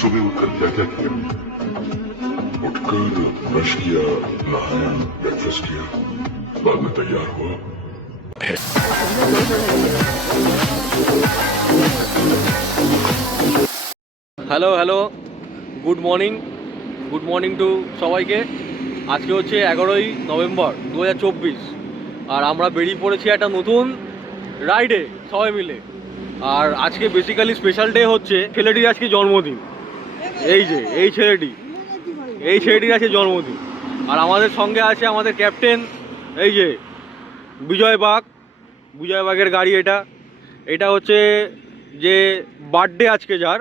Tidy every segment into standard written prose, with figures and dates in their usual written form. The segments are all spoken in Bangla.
सुबह उठकर क्या क्या किया? उठकर ब्रश किया, नहाया, ब्रेकफास्ट किया, बाद में तैयार हुआ। Hello hello, good morning to সবাইকে। আজকে হচ্ছে 11ই নভেম্বর 2024 আর আমরা বেরিয়ে পড়েছি একটা নতুন রাইডে সবাই মিলে। আর আজকে বেসিক্যালি স্পেশাল ডে হচ্ছে ছেলেটির আজকে জন্মদিন। এই ছেলেটির আছে জন্মদিন। আর আমাদের সঙ্গে আছে আমাদের ক্যাপ্টেন, এই যে বিজয় বাগের গাড়ি। এটা হচ্ছে যে বার্থডে আজকে যার,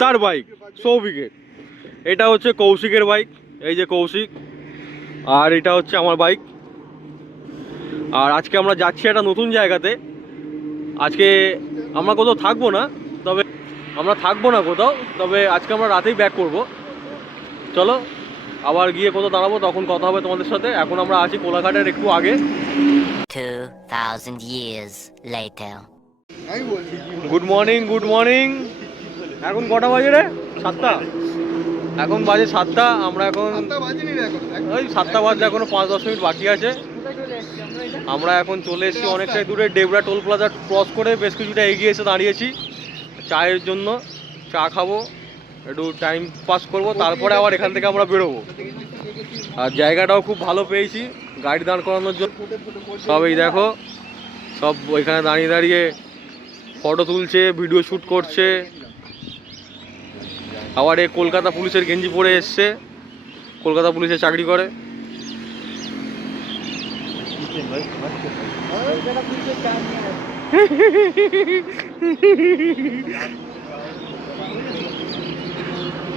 তার বাইক সৌভিকের। এটা হচ্ছে কৌশিকের বাইক, এই যে কৌশিক। আর এটা হচ্ছে আমার বাইক। আর আজকে আমরা যাচ্ছি একটা নতুন জায়গাতে। আজকে আমরা কোথাও থাকবো না, তবে আজকে আমরা রাতেই ব্যাক করব। চলো আবার গিয়ে কোথাও দাঁড়াবো, তখন কথা হবে তোমাদের সাথে। এখন আমরা আছি কোলাঘাটের একটু আগে। 2000 years later. Good morning. এখন কটা বাজে রে? 7টা। এখন বাজে 7টা। আমরা এখন ওই 7টা বাজে, এখনো 5-10 মিনিট বাকি আছে। আমরা এখন চলে এসেছি অনেকটাই দূরে, ডেবরা টোল প্লাজা ক্রস করে বেশ কিছুটা এগিয়ে এসে দাঁড়িয়েছি চায়ের জন্য। চা খাবো, একটু টাইম পাস করব, তারপরে আবার এখান থেকে আমরা বেরোবো। আর জায়গাটাও খুব ভালো পেয়েছি গাড়ি দাঁড় করানোর জন্য। সব এই দেখো, সব ওইখানে দাঁড়িয়ে ফটো তুলছে, ভিডিও শ্যুট করছে। আবার এই কলকাতা পুলিশের গেঞ্জি পরে এসছে, কলকাতা পুলিশে চাকরি করে।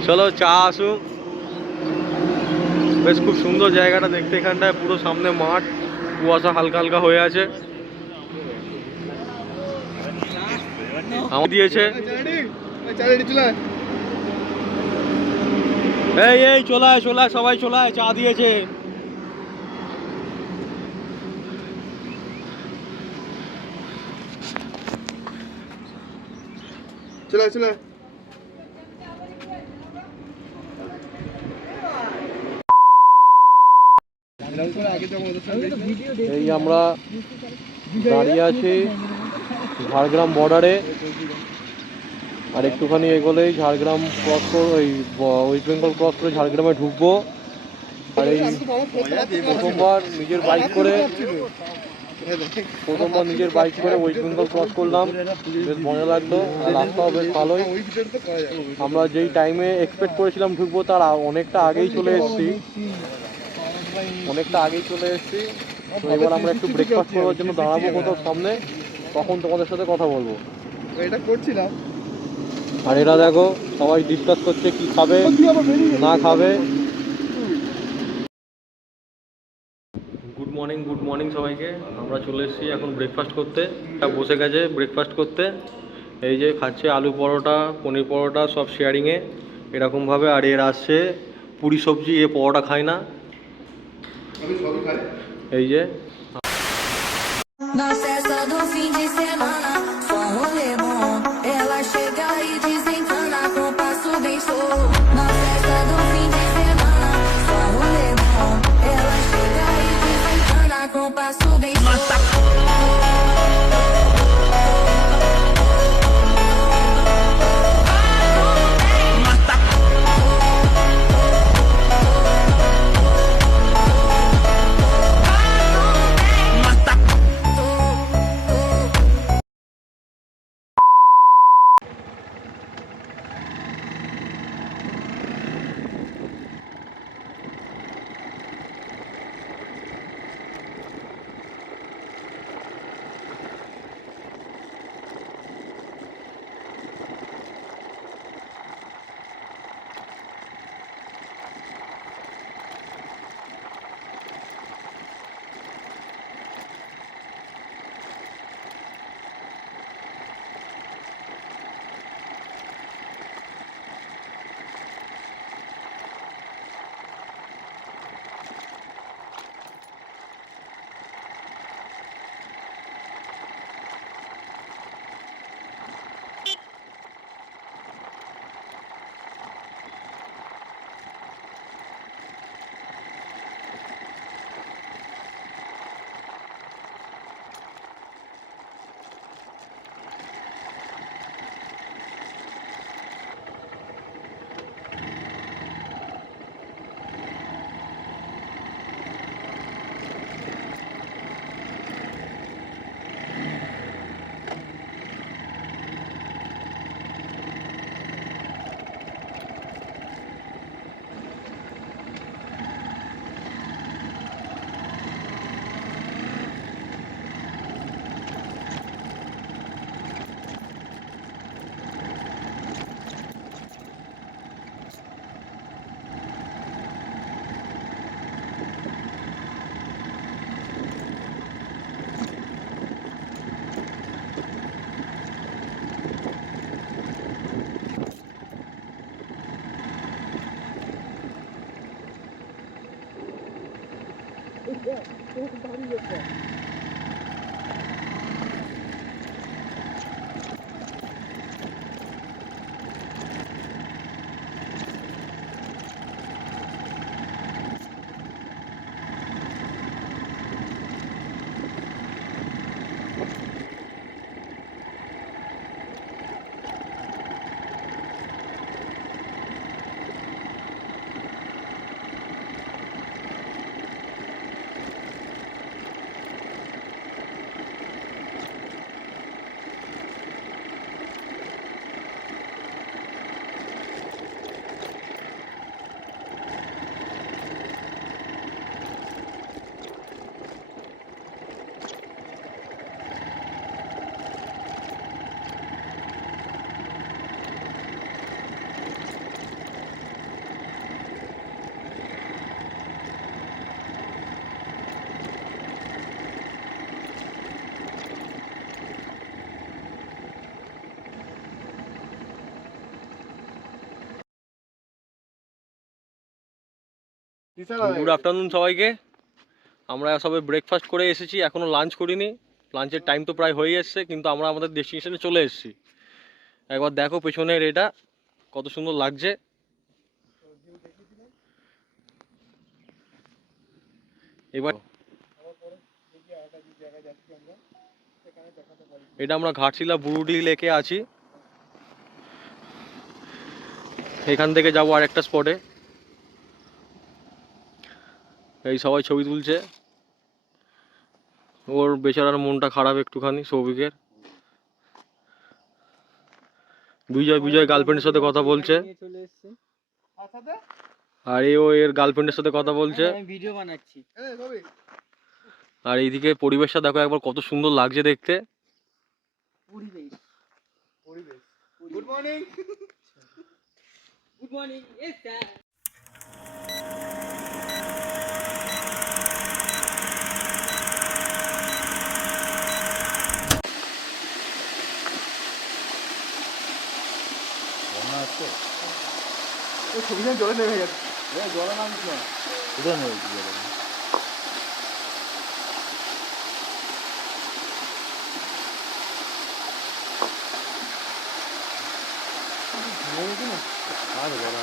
চলো চা আসুক। বেশ খুব সুন্দর জায়গাটা দেখতে। এখানটায় পুরো সামনে মাঠ, কুয়াশা হালকা হালকা হয়ে আছে। আমার দিয়েছে এই চলায় সবাই চলায়, চা দিয়েছে। চলে এই আমরা দাঁড়িয়ে আছি ঝাড়গ্রাম বর্ডারে। আর একটুখানি এগোলেই ঝাড়গ্রাম ক্রস করে, ওই ওয়েস্ট বেঙ্গল ক্রস করে ঝাড়গ্রামে ঢুকবো। আর এই প্রথমবার নিজের বাইক করে ওয়েস্ট বেঙ্গল ক্রস করলাম, বেশ মজা লাগলো। আর রাস্তাও বেশ ভালোই। আমরা যেই টাইমে এক্সপেক্ট করেছিলাম ঢুকবো, তার অনেকটা আগেই চলে এসেছি। তো এবার আমরা একটু ব্রেকফাস্ট করার জন্য দাঁড়াবো কোথাও সামনে, তখন তোমাদের সাথে কথা বলবো। এটা করছিলাম। আর এরা দেখো সবাই ডিসকাস করছে কি খাবে না খাবে। গুড মর্নিং সবাইকে। আমরা চলে এসেছি এখন ব্রেকফাস্ট করতে। বসে গেছে ব্রেকফাস্ট করতে। এই যে খাচ্ছে আলু পরোটা, পনির পরোটা, সব শেয়ারিংয়ে এরকমভাবে। আর এর আসছে পুরি সবজি, এ পরোটা খায় না। এই যে Na festa do fim de semana, só um rolê bom. Ela chega e desencana com passo bem show. Na festa do fim de semana, só um rolê bom. Ela chega e desencana com passo bem show. Good afternoon সবাইকে। আমরা সবে ব্রেকফাস্ট করে এসেছি, এখনও লাঞ্চ করিনি। লাঞ্চের টাইম তো প্রায় হয়ে এসছে, কিন্তু আমরা আমাদের ডেস্টিনেশনে চলে এসেছি। একবার দেখো পেছনের এটা কত সুন্দর লাগছে। এবার এটা আমরা ঘাটশিলা বুরুডি লেকে আছি। এখান থেকে যাবো আরেকটা স্পটে। এই সবাই ছবি তুলছে। ওর বেচারার মনটা খারাপ একটুখানি, সৌভিকের। বিজয় গার্লফ্রেন্ডের সাথে কথা বলছে, আর ও এর গার্লফ্রেন্ডের সাথে কথা বলছে। ভিডিও বানাচ্ছি। আর এইদিকে পরিবেশটা দেখো একবার, কত সুন্দর লাগছে দেখতে। Good morning. Good morning. Yes sir. ছবিটা জলে নেমে গেছে। জলে নামছ না। কোথায় নেই জলে? আর বলা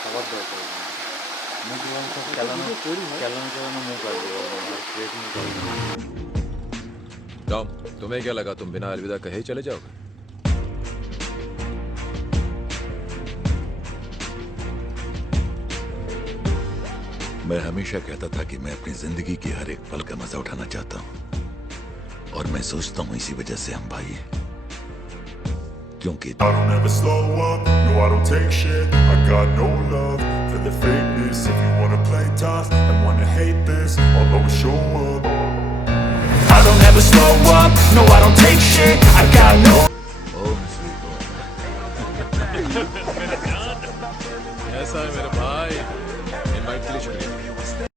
খাবার দরকার মুখ খেলানো খেলানো মুখ আসবে। टॉम, तुम्हें क्या लगा तुम बिना अलविदा कहे ही चले जाओगे? मैं हमेशा कहता था कि मैं अपनी जिंदगी की हर एक पल का मजा उठाना चाहता हूँ, और मैं सोचता हूँ इसी वजह से हम भाई हैं, क्योंकि I don't ever slow up, no I don't take shit. I got no love for the fakeness. If you wanna play tough and wanna hate this, I'll always show up. I don't ever slow up, no I don't take shit. I got no. ओम श्री बोल। ऐसा है मेरे भाई, इनवाइट के लिए शुक्रिया।